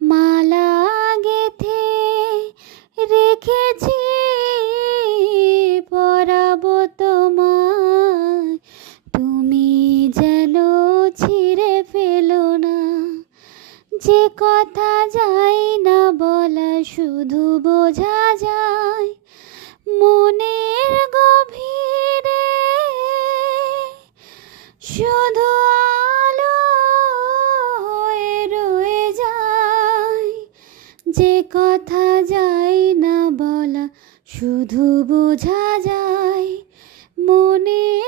মালা গেথে রেখেছি পরাবো তোমায়, তুমি যেন ছিঁড়ে ফেলো না। যে কথা যায় না বলা শুধু বোঝা যায় মনের গভীরে, শুধু আলো হয়ে রয়ে যায়। যে কথা যায় না বলা শুধু বোঝা যায় মনের